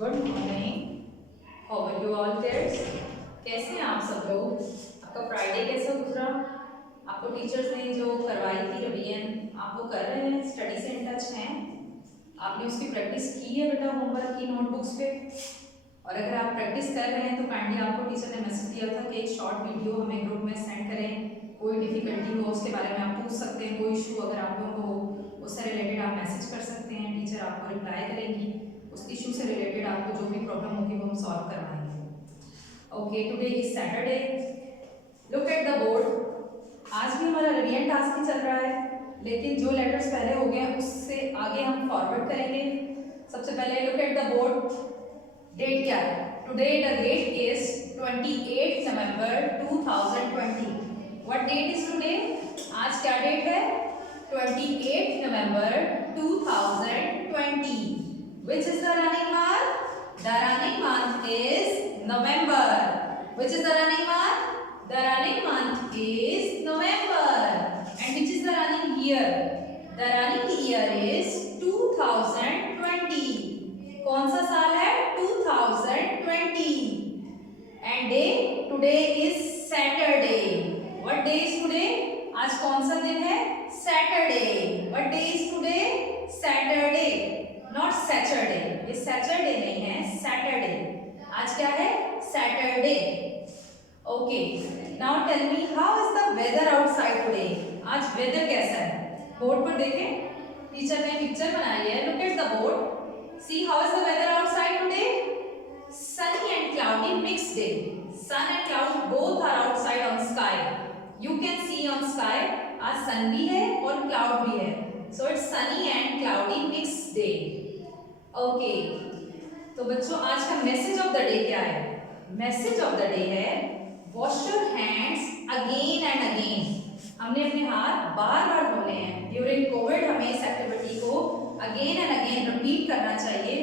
Good morning. How are you all kids? कैसे हैं आप सब लोग? आपका फ्राइडे कैसा गुजरा? आपको टीचर्स ने जो करवाई थी रिवीजन आप वो कर रहे हैं? स्टडी से इन टच हैं? आपने उसकी प्रैक्टिस की है बेटा होमवर्क की नोटबुक्स पे? और अगर आप प्रैक्टिस कर रहे हैं तो काइंडली आपको टीचर ने मैसेज दिया था कि एक शॉर्ट वीडियो हमें ग्रुप में सेंड करें। कोई डिफिकल्टी हो उसके बारे में आप पूछ सकते हैं, कोई इशू अगर आप लोगों को हो उससे रिलेटेड आप मैसेज कर सकते हैं, टीचर आपको रिप्लाई करेंगी। उस इशू से रिलेटेड आपको जो भी प्रॉब्लम होगी वो हम सॉल्व करवाएंगे। Okay, today is Saturday. Look at the board. आज भी हमारा रिवीजन टास्क ही चल रहा है, लेकिन जो लेटर्स पहले हो गए उससे आगे हम फॉरवर्ड करेंगे। सबसे पहले look at the board. Date क्या है? Today the date is 28 November 2020। What date is today? आज क्या डेट है? 28 November 2020। Which is the running month? The running month is November. Which is the running month? The running month is November. And which is the running year? The running year is 2020. कौन सा साल है? 2020. And day? Today is Saturday. What day is today? आज कौन सा दिन है? Saturday. What day is today? Saturday. Not Saturday, ये सैटरडे नहीं है, सैटरडे। आज क्या है? Saturday. Okay, now tell me how is the weather outside today? आज वेदर कैसा है? बोर्ड पर देखें, टीचर ने पिक्चर बनाई है। Look at the board, see how is the weather outside today? Sunny and cloudy mixed day. Sun and cloud both are outside on sky. You can see on sky. आज sun भी है और cloud भी है, so it's sunny and cloudy mixed day. Okay, तो बच्चों आज का मैसेज ऑफ द डे क्या है? मैसेज ऑफ द डे है wash your hands again and again. हमने अपने हाथ बार बार धोने हैं। ड्यूरिंग कोविड हमें इस एक्टिविटी को अगेन एंड अगेन रिपीट करना चाहिए,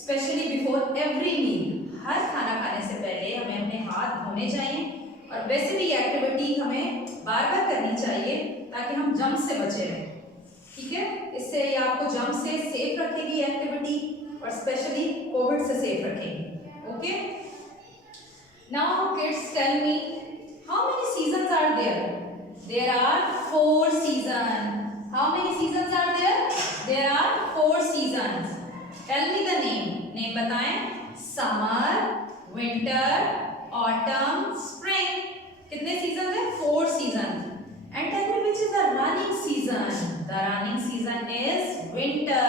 स्पेशली बिफोर एवरी मील। हर खाना खाने से पहले हमें अपने हाथ धोने चाहिए, और वैसे भी ये एक्टिविटी हमें बार बार करनी चाहिए ताकि हम जम्स से बचे रहें। ठीक है, इससे ये आपको जर्म से सेफ रखेगी एक्टिविटी, और स्पेशली कोविड से सेफ रखेगी। Okay, now kids tell me how many seasons are there? There are 4 season. How many seasons are there? There are 4 seasons. Tell me the name बताएं। Summer, winter, autumn, spring. कितने season है? 4 season. And tell me which is the running season? The running season is winter.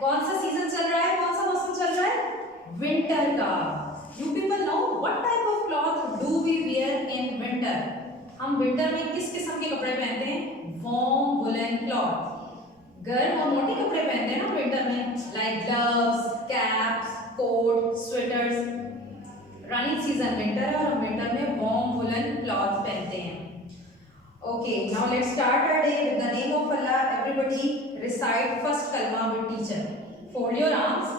कौन सा season चल रहा है? कौन सा मौसम चल रहा है? विंटर का। You people know what type of cloth do we wear in winter? हम विंटर में किस किस्म के कपड़े पहनते हैं? Warm woolen cloth। गर्म और मोटे कपड़े पहनते हैं ना विंटर में, like gloves, caps, coat, sweaters। Running season winter है और हम विंटर में warm woolen cloth पहनते हैं। Okay, now let's start our day with the name of Allah. Everybody recite first kalma with teacher. Fold your arms.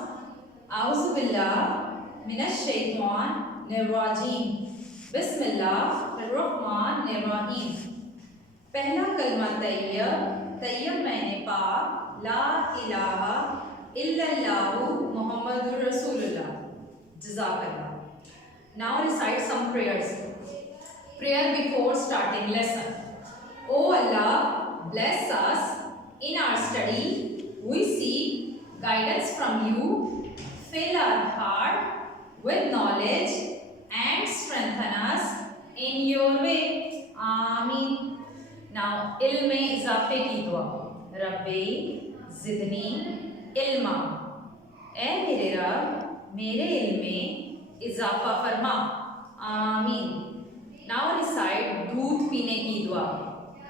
A'udhu billah minash shaitanir rajim. Bismillahir rahmanir rahim. पहला कलमा तैयब, तैयब मैंने पाक, ला इलाहा इल्लल्लाहु मुहम्मदुर रसूलुल्लाह। जज़ाकल्लाह। Now recite some prayers. Prayer before starting lesson. O Allah, bless us in our study. We seek guidance from you. Fill our heart with knowledge and strengthen us in your way. Ameen. Now, ilm में इजाफे की दुआ। रब्बे ज़िदनी इल्मा। ए मेरे रब, मेरे इल्म में इजाफा फरमा। आमीन। Now recite दूध पीने की दुआ।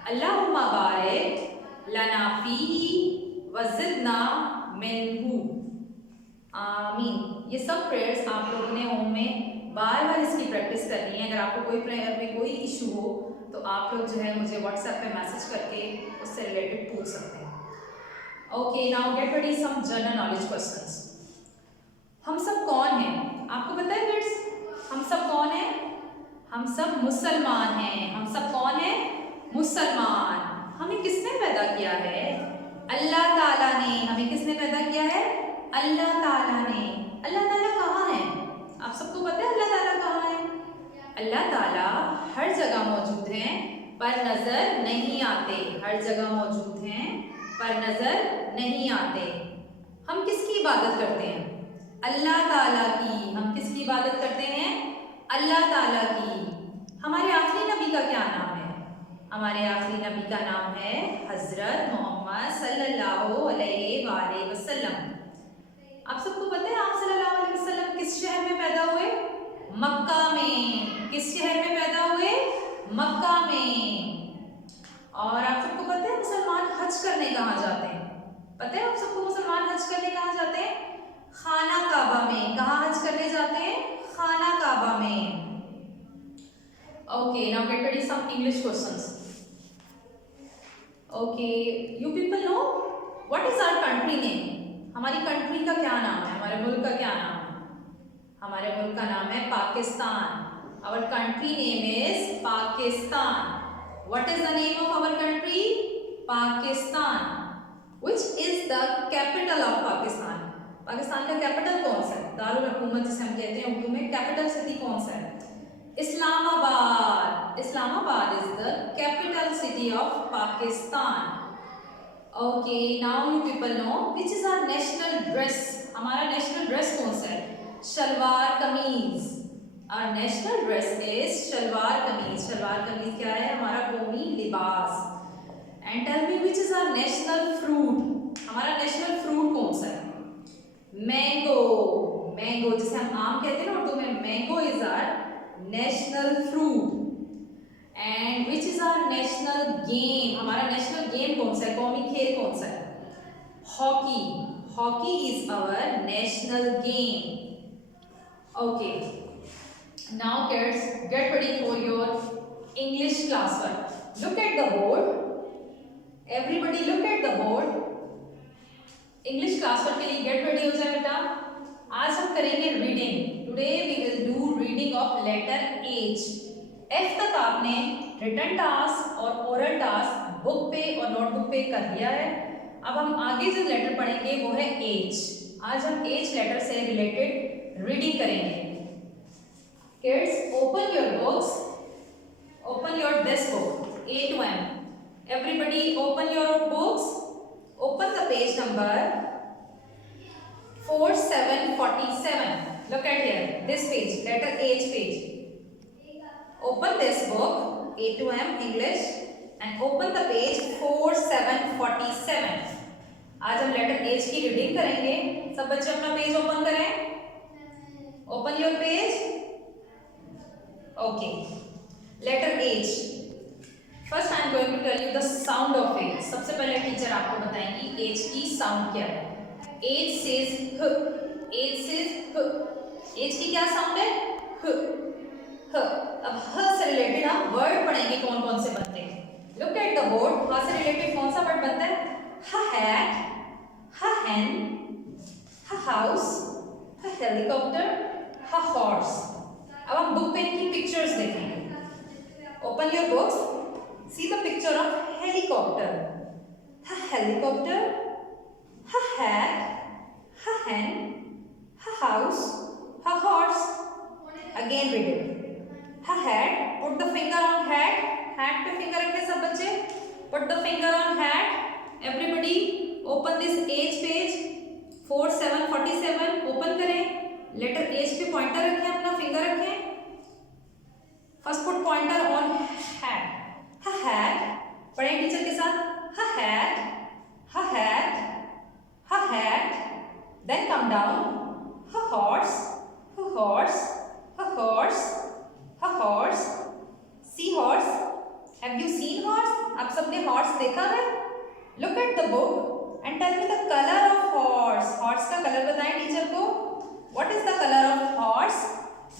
अल्लाहुम्मा बारिक लना फीही वज़िदना मिन्हु। आमीन। ये सब प्रेयर्स आप लोगों ने होम में बार बार इसकी प्रैक्टिस करनी है। अगर आपको कोई प्रेयर में कोई इशू हो तो आप लोग जो है मुझे व्हाट्सएप पे मैसेज करके उससे रिलेटेड पूछ सकते हैं। Okay, now get ready some general knowledge questions. हम सब कौन हैं? आपको पता है किड्स, हम सब कौन हैं? हम सब मुसलमान हैं। हम सब कौन हैं? मुसलमान। हमें किसने पैदा किया है? अल्लाह ताला ने। हमें किसने पैदा किया है? अल्लाह ताला ने। अल्लाह ताला सबको पता है अल्लाह ताला कहाँ है? अल्लाह ताला हर जगह मौजूद हैं पर नजर नहीं आते। हर जगह मौजूद हैं पर नजर नहीं आते। हम किसकी इबादत करते हैं? अल्लाह ताला की। हम किसकी इबादत करते हैं? अल्लाह ताला की। हमारे आखिरी नबी का क्या नाम है? हमारे आखिरी नबी का नाम है हजरत मोहम्मद सल्लल्लाहु अलैहि वसल्लम। आप सबको पता है आप सल्लल्लाहु अलैहि वसल्लम किस शहर में पैदा हुए? मक्का में। किस शहर में पैदा हुए? मक्का में। और आप सबको पता है मुसलमान हज करने कहाँ जाते हैं? पता है आप सबको मुसलमान हज करने कहाँ जाते हैं? खाना काबा में। कहाँ हज करने जाते हैं? खाना काबा में। Okay, now get ready some English questions. Okay, you people know what is our country name? हमारी कंट्री का क्या नाम है? हमारे मुल्क का क्या नाम है? हमारे मुल्क का नाम है Pakistan. Our country name is Pakistan. What is the name of our country? Pakistan. Which is the capital of Pakistan? Pakistan का कैपिटल कौन सा है? दारुल हुकूमत जिसे हम कहते हैं उर्दू में, कैपिटल सिटी कौन सा है? Islamabad. Islamabad is the capital city of Pakistan. Okay, now you people know which is our national dress. हमारा नेशनल ड्रेस कौन सा है? शलवार कमीज। Our national dress is salwar कमीज। शलवार कमीज क्या है? हमारा कौमी लिबास। And tell me which is our national fruit. हमारा नेशनल फ्रूट कौन सा है? मैंगो। मैंगो जिसे हम आम कहते हैं ना उर्दू में, mango is our national fruit. And which is our national game. हमारा नेशनल गेम कौन सा है? कौमी खेल कौन सा है? Hockey. Hockey is our national game. Okay, now kids get ready for your English class work. Look at the board. Everybody look at the board. English class work के लिए गेट रेडी हो जाए बेटा। आज हम करेंगे reading. Today we will do reading of letter H. F तक आपने रिटन टास्क और ओरल टास्क बुक पे और नोटबुक पे कर लिया है। अब हम आगे जो लेटर पढ़ेंगे वो है एच। आज हम एच लेटर से रिलेटेड रीडिंग करेंगे। Kids open your books, open your this book A to M. Everybody open your books. Open the page number 4747. Look at here, this page, letter H page. Open this book A to M English and open the page 4747. आज हम letter H की reading करेंगे। सब बच्चे अपना page open करें। Open your page. Okay, letter H. First I am going to tell you the sound of H. सबसे पहले टीचर आपको बताएंगी H की साउंड क्या है। H says ह। H says ह। H की क्या साउंड है? ह। ह। अब ह से रिलेटेड हम वर्ड पढ़ेंगे कौन कौन से बनते हैं। Look at the board. ह से रिलेटेड कौन सा वर्ड बनता है? ह हैट, ह hen, ह हाउस, ह हेलीकॉप्टर, ह हॉर्स। अब हम बुक पे इनकी पिक्चर्स देखेंगे। Open your books, see the picture of helicopter. Ha helicopter, ha hat, ha hen, ha house, ha horse. Again read it. Ha hat. Put the finger on hat. Hat पे finger रखें सब बच्चे. Put the finger on hat. Everybody open this H page 4747. Open करें. Letter H पे pointer रखें, अपना finger रखें. First put pointer on hat. Ha hat. पढ़ें टीचर के साथ। Ha hat, ha hat, ha hat. Then come down. Ha horse, ha horse, ha horse, ha horse. See horse. Have you seen horse? आप सबने horse देखा है? Look at the book and tell me the color of horse. Horse का colour बताएं teacher को। What is the color of horse?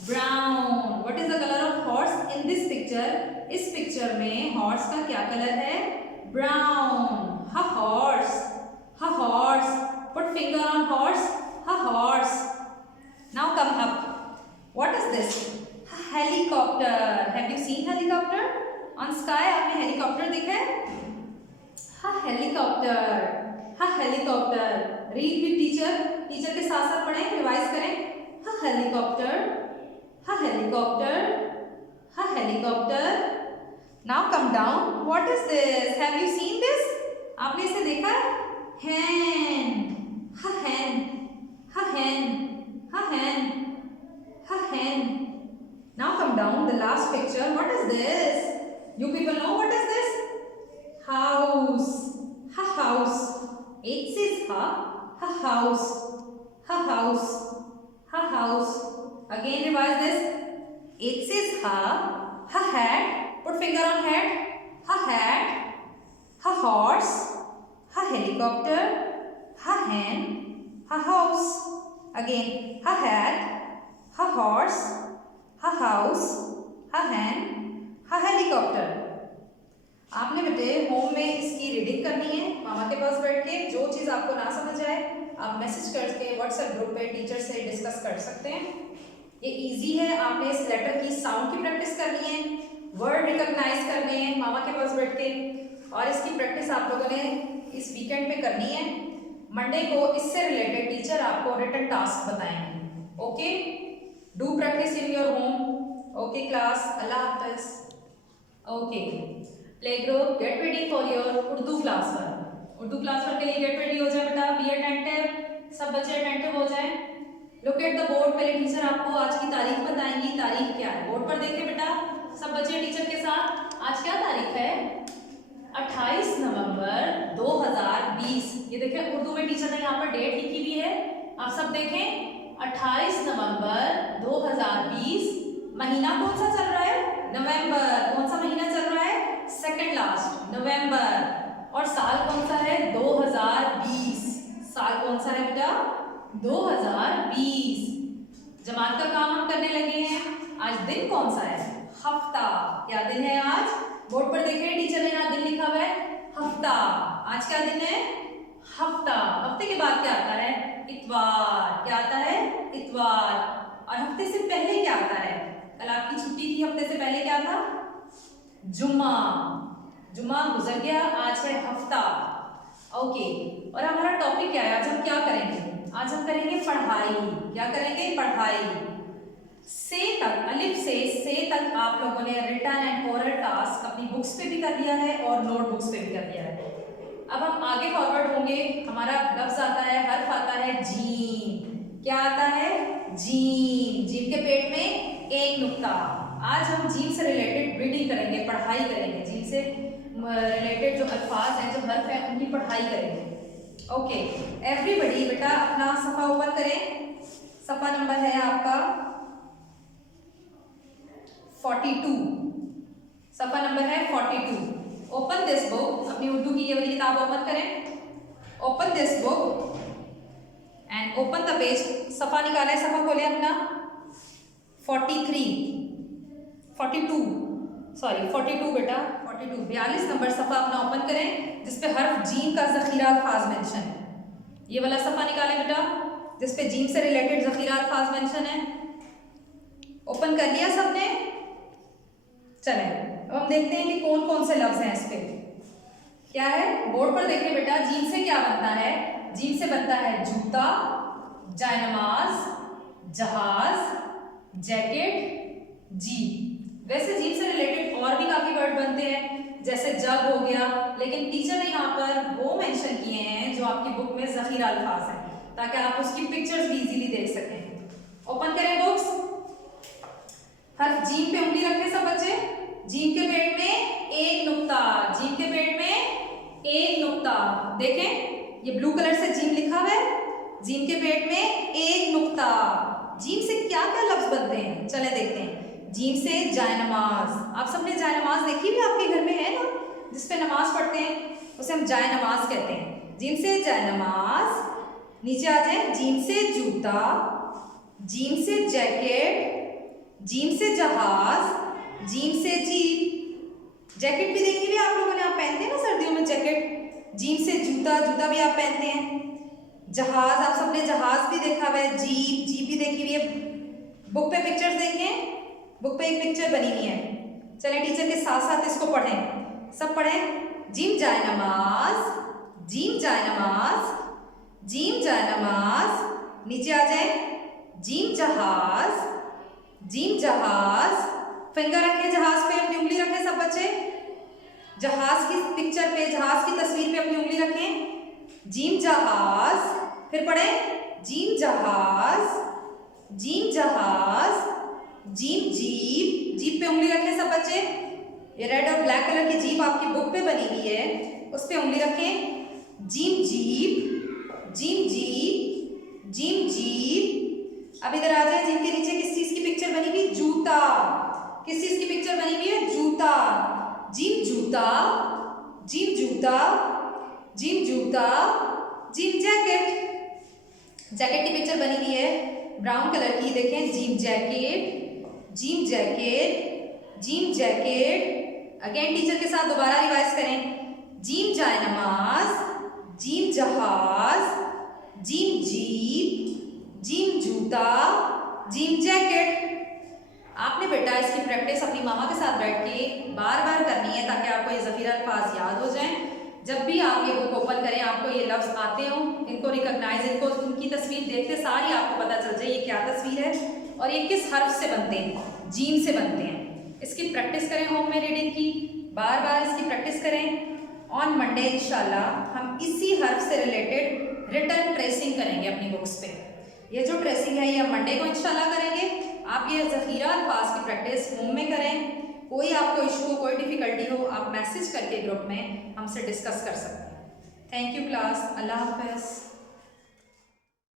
Brown. What is the color of horse in this picture? इस picture में horse का क्या colour है? Brown. हा horse, हा horse. Put finger on horse, हा horse. Now come up. What is this? Helicopter. Have you seen helicopter on sky? आपने helicopter देखा है? हा हेलीकॉप्टर, हा helicopter. Read with teacher. Teacher के साथ साथ पढ़ें, रिवाइज करें। हा helicopter, ha helicopter, ha helicopter. Now come down. What is this? Have you seen this? आपने इसे देखा है? Hen, ha hen, ha hen, ha hen, ha hen. Now come down. The last picture. What is this? You people know what is this? House, ha house. It says ha house, ha house, ha house. Again revise this. It says ha hat. Put finger on hat. Ha hat, ha horse, ha helicopter, ha hen, ha house. Again, ha hat, ha horse, ha house, ha hen, ha helicopter. आपने बेटे home में इसकी reading करनी है मामा के पास बैठ के। जो चीज़ आपको ना समझ आए आप मैसेज करके व्हाट्सएप ग्रुप पे टीचर से डिस्कस कर सकते हैं। ये इजी है। आपने इस लेटर की साउंड की प्रैक्टिस करनी है, वर्ड रिकॉग्नाइज करने हैं मामा के पास बैठ के, और इसकी प्रैक्टिस आप लोगों ने इस वीकेंड पे करनी है। मंडे को इससे रिलेटेड टीचर आपको रिटन टास्क बताएंगे। Okay, do practice in your home. Okay class, Allah Hafiz. Okay play group, gate ready for your Urdu class work. Urdu class work के लिए गेट रेडी हो जाए बेटा, बी अटेंटिव, सब बच्चे अटेंटिव हो जाए। Look at the board. पहले टीचर आपको आज की तारीख बताएंगी। तारीख क्या है बोर्ड पर देखें बेटा, सब बच्चे टीचर के साथ। आज क्या तारीख है? 28 नवंबर 2020। ये देखें उर्दू में टीचर ने यहाँ पर डेट लिखी हुई है, आप सब देखें। 28 नवंबर 2020। महीना कौन सा चल रहा है? नवंबर। कौन सा महीना चल रहा है? सेकंड लास्ट नवंबर। और साल कौन सा है? 2020। साल कौन सा है बेटा? 2020। जमात का काम हम करने लगे हैं। आज दिन कौन सा है? हफ्ता। क्या दिन है आज? बोर्ड पर देखें टीचर ने यहाँ दिन लिखा हुआ है हफ्ता। आज क्या दिन है? हफ्ता। हफ्ते के बाद क्या आता है? इतवार। क्या आता है? इतवार। और हफ्ते से पहले क्या आता है? कल आपकी छुट्टी थी, हफ्ते से पहले क्या था? जुम्मा। जुम्मा गुजर गया, आज है हफ्ता। ओके, और हमारा टॉपिक क्या है? आज हम क्या करेंगे? आज हम करेंगे पढ़ाई। क्या करेंगे? पढ़ाई। से तक, अलिफ से तक आप लोगों ने रिटन एंड ओरल टास्क अपनी बुक्स पे भी कर लिया है और नोटबुक्स पे भी कर लिया है। अब हम आगे फॉरवर्ड होंगे। हमारा लफ्ज आता है, हर्फ आता है जीम। क्या आता है? जीम। जीम के पेट में एक नुक्ता। आज हम जीम से रिलेटेड रीडिंग करेंगे, पढ़ाई करेंगे। जीम से रिलेटेड जो अल्फाज हैं, जो हर्फ हैं, उनकी पढ़ाई करेंगे। ओके एवरीबडी, बेटा अपना सफ़ा ओपन करें। सफ़ा नंबर है आपका 42। सफ़ा नंबर है 42। Open this book. अपनी उर्दू की ये वाली किताब ओपन करें। Open this book and open the page. सफ़ा निकाला है, सफ़ा खोलें अपना 43 42 सॉरी 42 बेटा 42 42 नंबर सफ़ा अपना ओपन करें, जिसपे हर्फ जीम का ज़ख़ीरा अल्फाज मेंशन है। ये वाला सफ़ा निकालें बेटा, जिसपे जीम से रिलेटेड ज़ख़ीरा अल्फाज मेंशन है। ओपन कर लिया सबने? चलें अब हम देखते हैं कि कौन कौन से लफ्ज़ हैं इस पे। क्या है? बोर्ड पर देखिए बेटा, जीम से क्या बनता है? जीम से बनता है जूता, जायनमाज, जहाज, जैकेट, जीप। वैसे जीप से रिलेटेड और भी काफी वर्ड बनते हैं, जैसे जग हो गया, लेकिन टीचर ने यहाँ पर वो मेंशन किए हैं जो आपकी बुक में ज़ख़ीरा अल्फाज है, ताकि आप उसकी पिक्चर्स भी इजीली देख सकें। ओपन करें बुक्स। हर जीम पे उंगली रखें सब बच्चे। जीम के पेट में एक नुक्ता। जीम के पेट में एक नुक्ता। देखें ये ब्लू कलर से जीम लिखा हुआ है। जीम के पेट में एक नुक्ता। जीम से क्या क्या लफ्ज बनते हैं? चले देखते हैं। जीम से जायनमाज। आप सबने जायनमाज देखी भी, आपके घर में है ना, जिसपे नमाज पढ़ते हैं, उसे हम जायनमाज कहते हैं। जीम से जायनमाज। नीचे आ जाए। जीम से जूता, जीम से जैकेट, जीम से जहाज, जीम से जीप। जैकेट भी देखी भी आप लोगों ने, आप पहनते हैं ना सर्दियों में जैकेट। जीम से जूता, जूता भी आप पहनते हैं। जहाज, आप सबने जहाज भी देखा हुआ है। जीप, जीप भी देखी हुई है। बुक पे पिक्चर्स देखें, बुक पे एक पिक्चर बनी हुई है। चलें टीचर के साथ साथ इसको पढ़ें, सब पढ़ें। जीम जायनमाज, जीम जायनमाज, जीम जायनमाज। नीचे आ जाए। जीम जहाज, जीम जहाज, फिंगर रखे जहाज पे, अपनी उंगली रखें सब बच्चे, जहाज की पिक्चर पे, जहाज की तस्वीर पे अपनी उंगली रखें। जीम जहाज, फिर पढ़े जीम जहाज, जीम जहाज, जीम जीप, जीप पे उंगली रखें सब बच्चे। ये रेड और ब्लैक कलर की जीप आपकी बुक पे बनी हुई है, उस पे उंगली रखें। Gym jeep, gym jeep, gym jeep. अब इधर आ जाए, जीम के नीचे किस चीज की पिक्चर बनी हुई? जूता। किस चीज की पिक्चर बनी हुई है? जूता। जीम जूता, जीम जूता, जीम जूता, जीम जैकेट। जैकेट की पिक्चर बनी हुई है ब्राउन कलर की, देखें gym jacket, gym jacket, gym jacket. Again teacher के साथ दोबारा रिवाइज करें। जीम जायनमाज, जीम जहाज, जीम जीप, जीम जूता, जीम जैकेट। आपने बेटा इसकी प्रैक्टिस अपनी मामा के साथ बैठ के बार बार करनी है ताकि आपको ये ज़ख़ीरा अल्फाज याद हो जाएं। जब भी आप ये बुक ओपन करें, आपको ये लफ्ज़ आते हों, इनको रिकॉग्नाइज, इनको इनकी तस्वीर देखते सारी आपको पता चल जाए ये क्या तस्वीर है और ये किस हर्फ से बनते हैं, जीम से बनते हैं। इसकी प्रैक्टिस करें होम में रीडिंग की, बार बार इसकी प्रैक्टिस करें। ऑन मंडे इंशाल्लाह हम इसी हर्फ से रिलेटेड रिटन ट्रेसिंग करेंगे अपनी बुक्स पे। ये जो ट्रेसिंग है ये हम मंडे को इंशाल्लाह करेंगे। आप ये ज़ख़ीरा अल्फाज की प्रैक्टिस होम में करें। कोई आपको इशू हो, कोई डिफ़िकल्टी हो, आप मैसेज करके ग्रुप में हमसे डिस्कस कर सकते हैं। थैंक यू क्लास, अल्लाह हाफ़िज़।